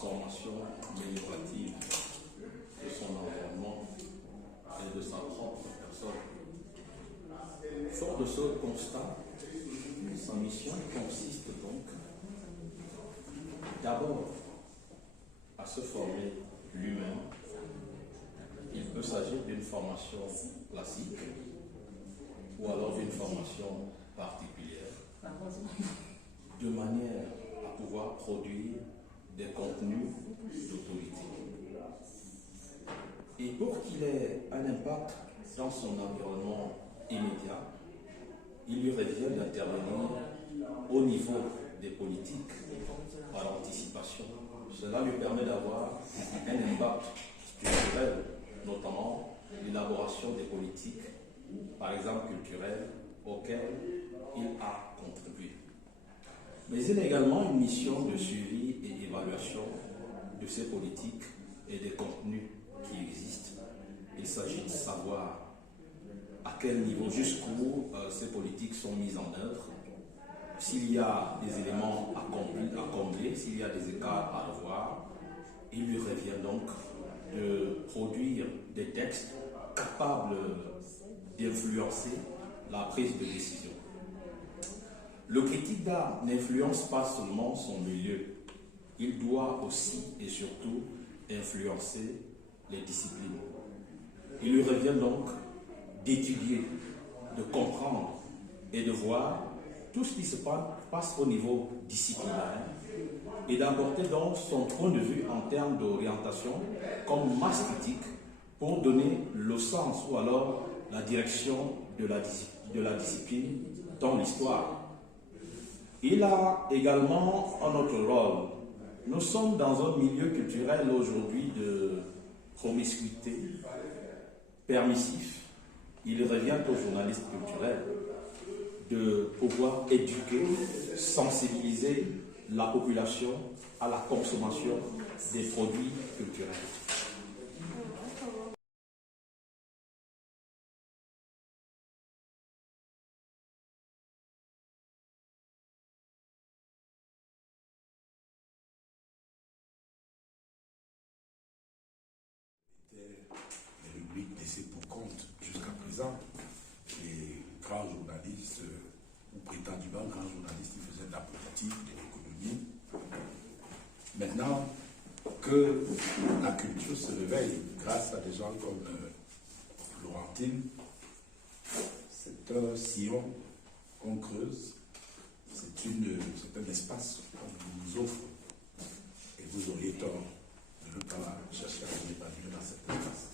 transformation améliorative de son environnement et de sa propre personne. Fort de ce constat, sa mission consiste donc d'abord à se former lui-même. Il peut s'agir d'une formation classique ou alors d'une formation particulière, de manière à pouvoir produire des contenus d'autorité. Et pour qu'il ait un impact dans son environnement immédiat, il lui revient d'intervenir au niveau des politiques à l'anticipation. Cela lui permet d'avoir un impact structurel, notamment l'élaboration des politiques, par exemple culturelles, auxquelles il a contribué. Mais il a également une mission de suivi et d'évaluation de ces politiques et des contenus qui existent. Il s'agit de savoir à quel niveau, jusqu'où ces politiques sont mises en œuvre, s'il y a des éléments à combler, s'il y a des écarts à revoir. Il lui revient donc de produire des textes capables d'influencer la prise de décision. Le critique d'art n'influence pas seulement son milieu, il doit aussi et surtout influencer les disciplines. Il lui revient donc d'étudier, de comprendre et de voir tout ce qui se passe au niveau disciplinaire et d'apporter donc son point de vue en termes d'orientation comme masse critique pour donner le sens ou alors la direction de la discipline dans l'histoire. Il a également un autre rôle. Nous sommes dans un milieu culturel aujourd'hui de promiscuité, permissif. Il revient aux journalistes culturels de pouvoir éduquer, sensibiliser la population à la consommation des produits culturels. Les rubriques laissées pour compte jusqu'à présent, les grands journalistes ou prétendument grands journalistes qui faisaient de la politique, de l'économie. Maintenant que la culture se réveille grâce à des gens comme Laurentine, c'est un sillon qu'on creuse, c'est un espace qu'on vous offre et vous auriez tort de ne pas chercher à vous épanouir dans cet espace.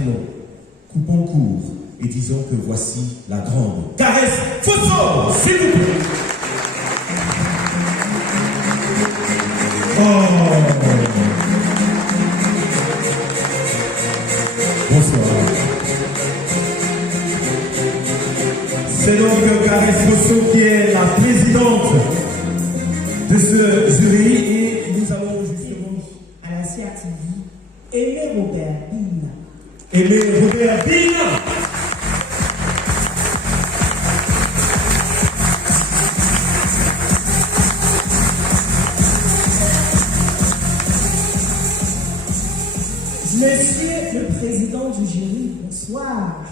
très long. Coupons court et disons que voici la grande Caresse Fosso, s'il vous plaît. Oh. Bonsoir. C'est donc Caresse Fosso qui est la présidente de ce jury et nous allons justement à la CRTV, Aimé Robert Bine. Aimé Robert Bine. Monsieur le président du jury, bonsoir.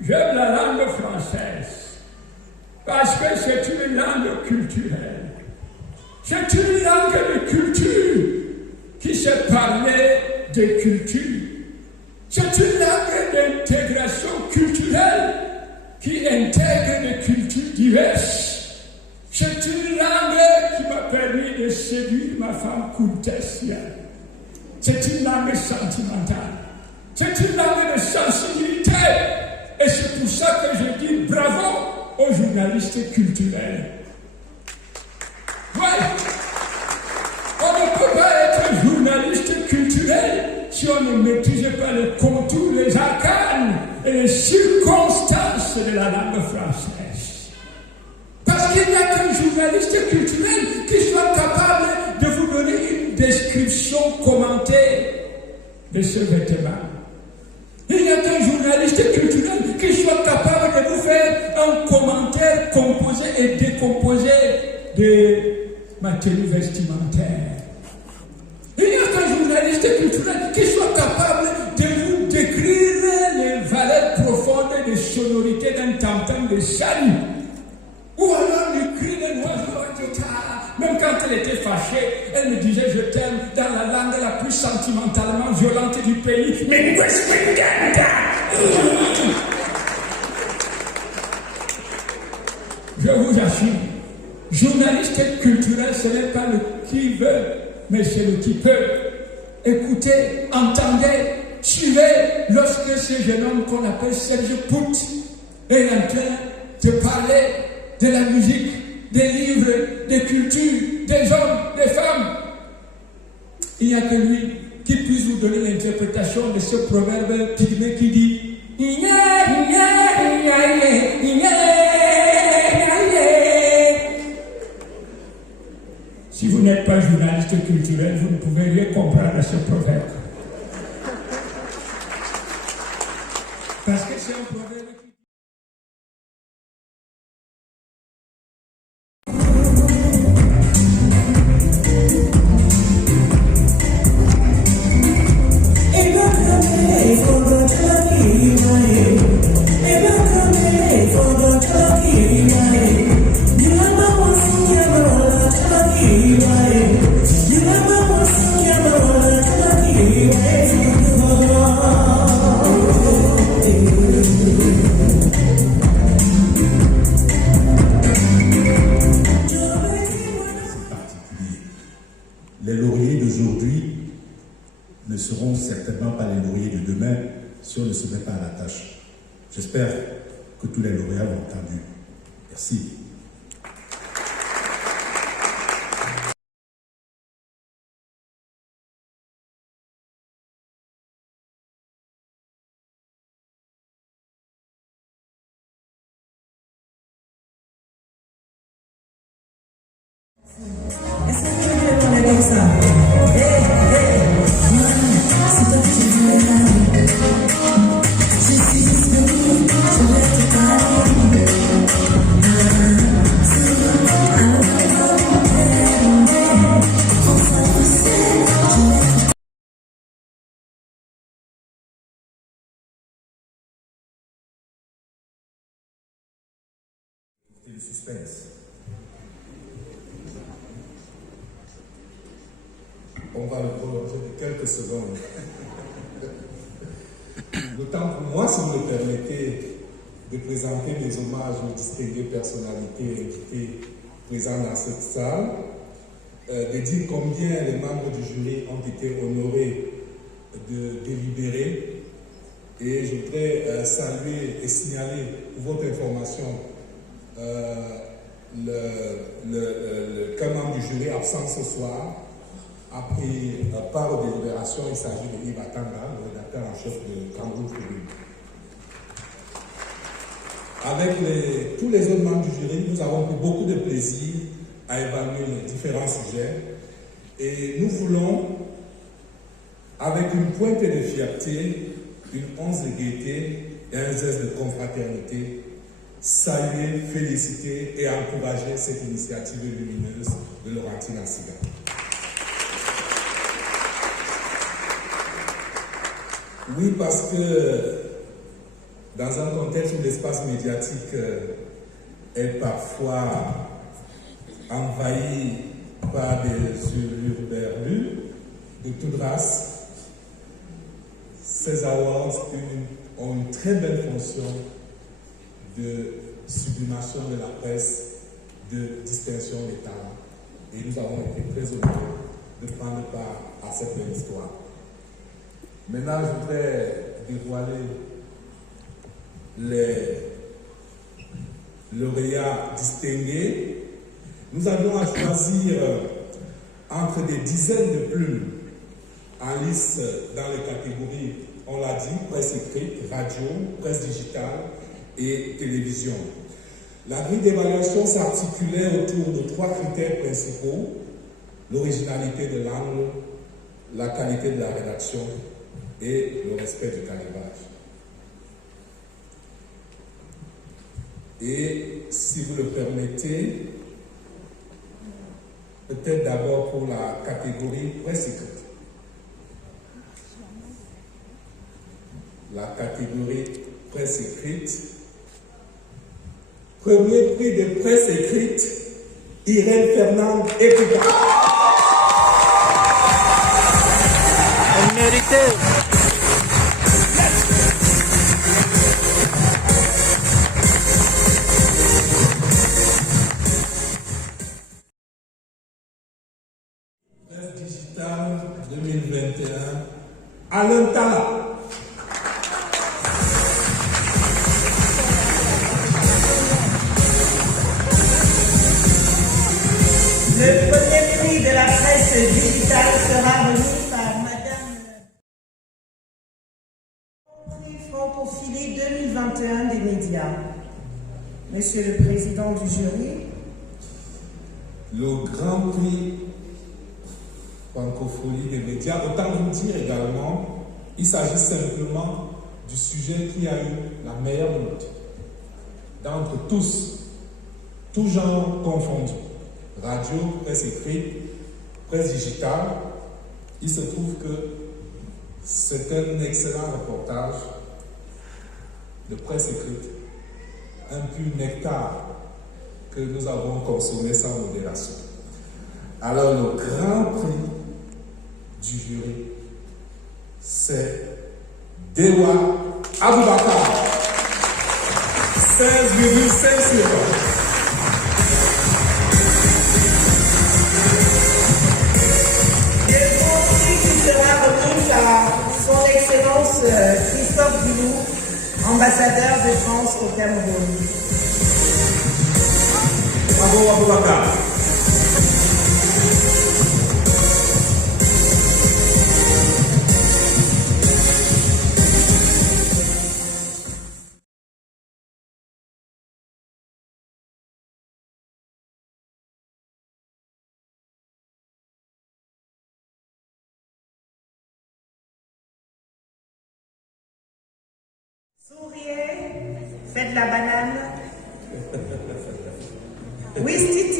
J'aime la langue française parce que c'est une langue culturelle. C'est une langue de culture qui sait parler de culture. C'est une langue d'intégration culturelle qui intègre des cultures diverses. C'est une langue qui m'a permis de séduire ma femme Courtesia. C'est une langue sentimentale. C'est une langue de sensibilité. Et c'est pour ça que je dis bravo aux journalistes culturels. Voilà. On ne peut pas être journaliste culturel si on ne maîtrise pas les contours, les arcanes et les circonstances de la langue française. Parce qu'il n'y a qu'un journaliste culturel qui soit capable de vous donner une description commentée de ce vêtement. Il n'y a qu'un journaliste culturel qui soit capable de vous faire un commentaire composé et décomposé de ma tenue vestimentaire. Il n'y a qu'un journaliste culturel qui soit capable de vous décrire les valeurs profondes des sonorités d'un tam-tam de salut. Ou alors le cri d'un oiseau guitare. Même quand elle était fâchée, elle me disait je t'aime dans la langue la plus sentimentalement violente du pays. Je je vous assure, journaliste culturel, ce n'est pas le qui veut, mais c'est le qui peut. Écoutez, entendez, suivez lorsque ce jeune homme qu'on appelle Serge Pout est en train de parler de la musique, des livres, des cultures, des hommes, des femmes. Il n'y a que lui qui puisse vous donner l'interprétation de ce proverbe pygmée qui dit si vous n'êtes pas journaliste culturel, vous ne pouvez rien comprendre à ce proverbe. Parce que c'est un proverbe qui... Les lauriers d'aujourd'hui ne seront certainement pas les lauriers de demain si on ne se met pas à la tâche. J'espère que tous les lauréats l'ont entendu. Merci. Est-ce que tu veux parler comme ça? C'est toi qui veux parler. Je suis disponible, je vais te parler. C'est le suspense. On va le prolonger de quelques secondes. D'autant pour moi, si vous me permettez, de présenter mes hommages aux distinguées personnalités invitées présentes dans cette salle, de dire combien les membres du jury ont été honorés de délibérer. Et je voudrais saluer et signaler pour votre information qu'un membre du jury absent ce soir a pris part aux délibérations. Il s'agit de Yves Atanga, le rédacteur en chef de Cameroun Tribune. Avec tous les autres membres du jury, nous avons pris beaucoup de plaisir à évaluer les différents sujets et nous voulons, avec une pointe de fierté, une once de gaieté et un geste de confraternité, saluer, féliciter et encourager cette initiative lumineuse de Laurentine Asiga. Oui, parce que dans un contexte où l'espace médiatique est parfois envahi par des hurluberlus de toute race, ces awards ont une très belle fonction de sublimation de la presse, de distinction des talents. Et nous avons été très honorés de prendre part à cette belle histoire. Maintenant, je voudrais dévoiler les lauréats distingués. Nous avions à choisir entre des dizaines de plumes en lice dans les catégories, on l'a dit, presse écrite, radio, presse digitale et télévision. La grille d'évaluation s'articulait autour de 3 critères principaux: l'originalité de l'angle, la qualité de la rédaction et le respect du calibrage. Et si vous le permettez, peut-être d'abord pour la catégorie presse écrite. La catégorie presse écrite. Premier prix de presse écrite, Irène Fernande Ekuba. Elle méritait. 2021, Alain Tala. Le premier prix de la presse digitale sera remis par Madame Francophilie 2021 des médias. Monsieur le Président du jury. Le Grand Prix Francophonie des médias, autant vous dire également, il s'agit simplement du sujet qui a eu la meilleure note d'entre tous genres confondus. Radio, presse écrite, presse digitale, il se trouve que c'est un excellent reportage de presse écrite, un pur nectar que nous avons consommé sans modération. Alors le grand prix du jury, c'est Dewa Aboubakar, 16,5 sur 20. Son Excellence Christophe Bilou, ambassadeur de France au Cameroun. Bravo Aboubakar. Souriez, faites la banane. Wistiti.